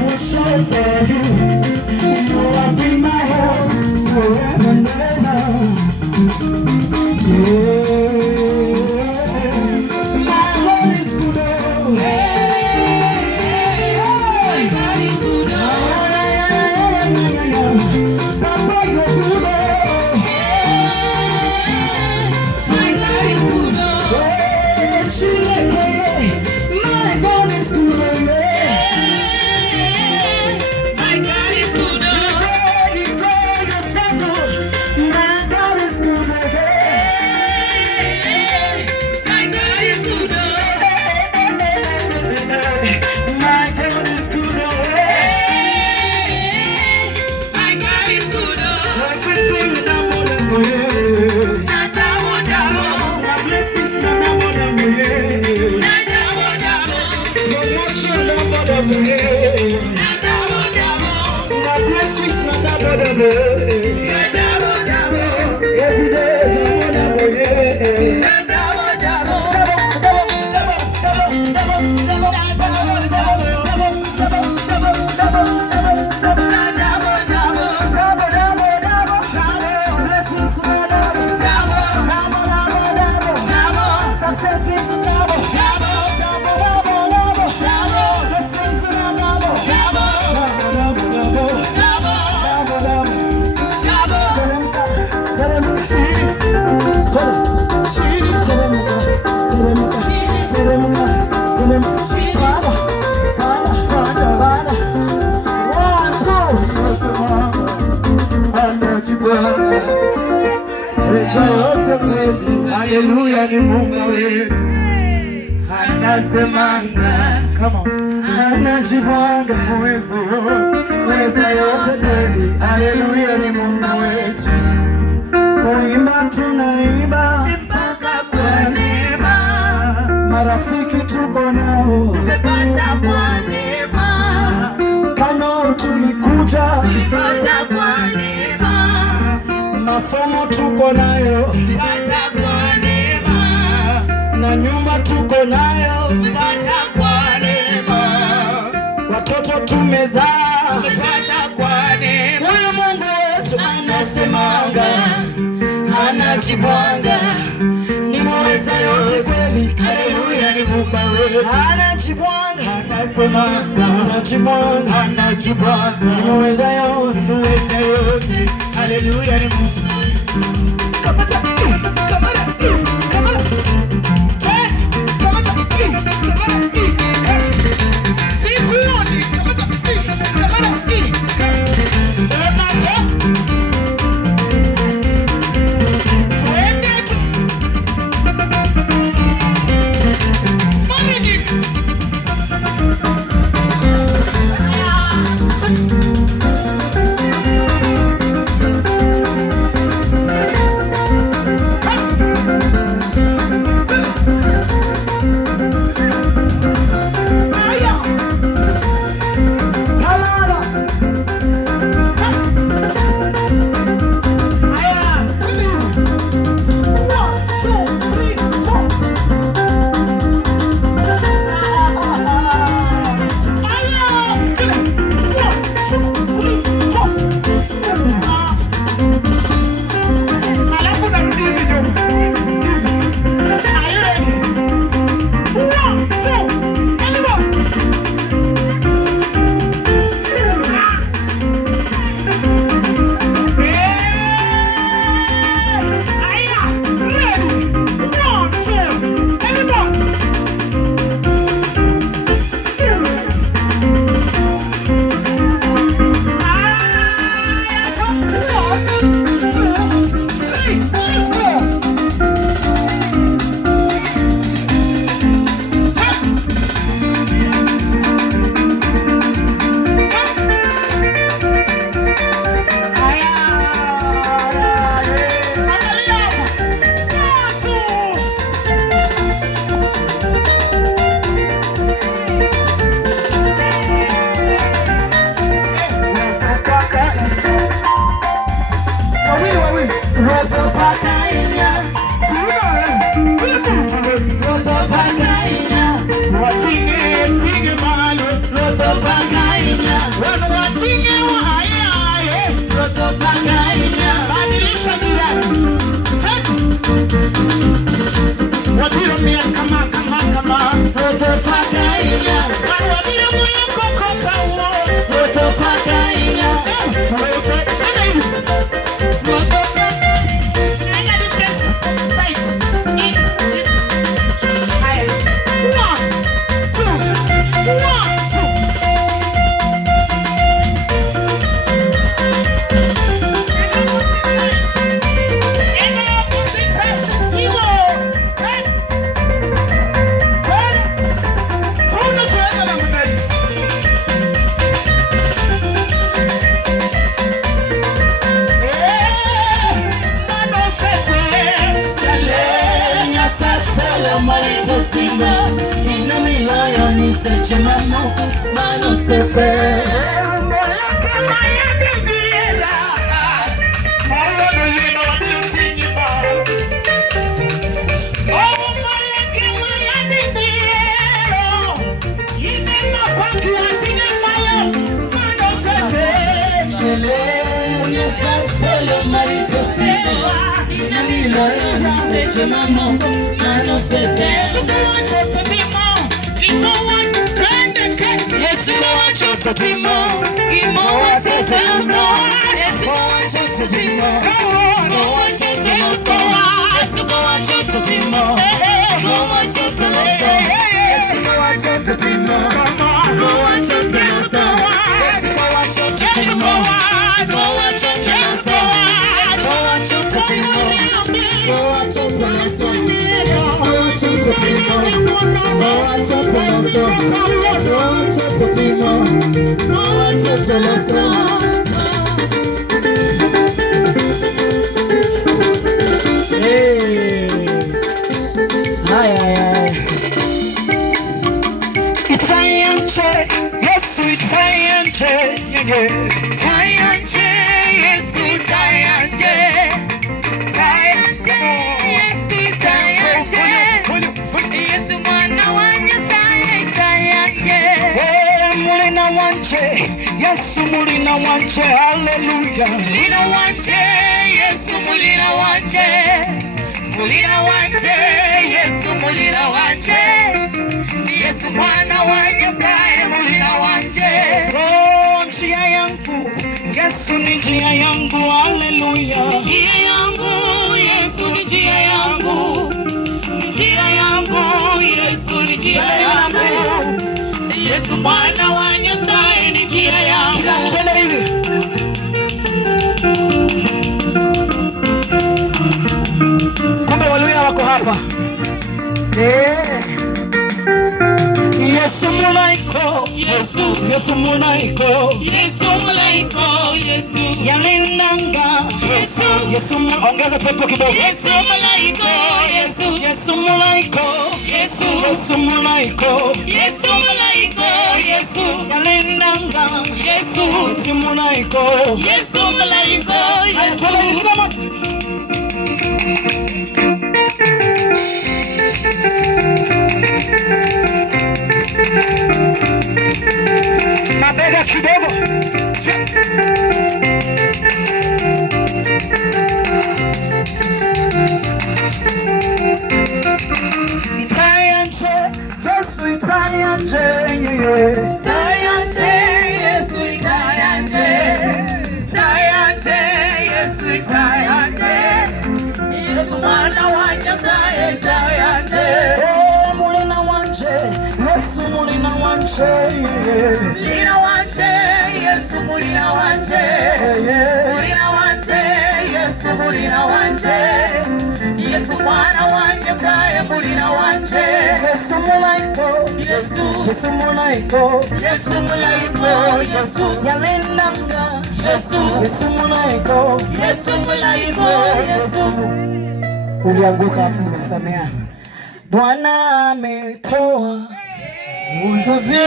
shows of you. You have been my help forever and ever. My heart is good. My God is good. Papa, you're good. My God is good. My God is good. Hallelujah, ni Mungu wetu anasemanga, come on, anajipanga uweza yote teli. Hallelujah, ni Mungu wetu. Kuimba tunaimba mpaka kwa neema, marafiki tuko nao tumepata kwa neema, kama tulikuja tulipata kwa neema, masomo tuko nayo tumepata kwa neema, na nyumba tuko nayo tumepata kwa neema, watoto tumezaa tumepata kwa neema. Huyu Mungu wetu anasemanga, anajipanga, ni muweza yote kweli. Haleluya, ni Mungu wetu anajipanga, anasemanga, anajipanga, ni muweza yote, muweza yote. Haleluya, ni Mungu. Kamata, kamata, kamata. marito singa ina miloyo ni seche mamoko mano sete moleke maya bidiera molo no yino wabirutingi ma oh moleke maya bidiera ine na paki watingi mayo mano sete shele unyesas polo marito singa ina miloyo ni seche mamoko mano sete Timo, imo watetano, Yesu go wachoto Timo, go wachoto loso, Yesu go wachoto Timo, go wachoto loso, Yesu go wachoto Timo, go wachoto loso, Yesu go wachoto Timo, go wachoto loso, go wachoto Timo, go wachoto loso, go wachoto Timo, go wachoto loso, go wachoto Timo. Italianche, yes, Italianche, Italianche, yes, Italianche, Italianche, yes, Italianche, yes, mwana wanya Italianche. Yesu mulina wanje, hallelujah. Mulina wanje, Yesu mulina wanje. Mulina wanje, Yesu mulina wanje. Yesu mwana wanje saye mulina wanje. Oh, njia yangu, Yesu ni njia yangu, hallelujah. Njia yangu, Yesu ni njia yangu. Njia yangu, Yesu ni njia yangu. Yesu mwana wanje saye ni njia yangu. Twende hivi. Kumbe waluya wako hapa. Yesu mulaiko, Yesu mulaiko, Yesu mulaiko, Yesu yalindanga, Yesu ongeza pepo kidogo. Yesu mulaiko, Yesu mulaiko, Yesu mulaiko, Yesu mulaiko, Yesu yalindanga, Yesu mulaiko, Yesu mulaiko, Yesu mabega kidogo. Italianche, Yesu Italianche, Italianche, Yesu Italianche, Italianche, Yesu Italianche, Yesu mwana wanje saye Italianche. Oh, mulina wanje, Yesu mulina wanje, mulina wanje, Yesu mulina wanje, mulina wanje, Yesu mulina wanje, Yesu mwana wanje saye mulina wanje. Yesu mulaiko, Yesu mulaiko, Yesu mulaiko, Yesu yalindanga, Yesu mulaiko, Yesu mulaiko, Yesu. Ulianguka hapo, nimekusamea. Bwana ametoa uzuzi.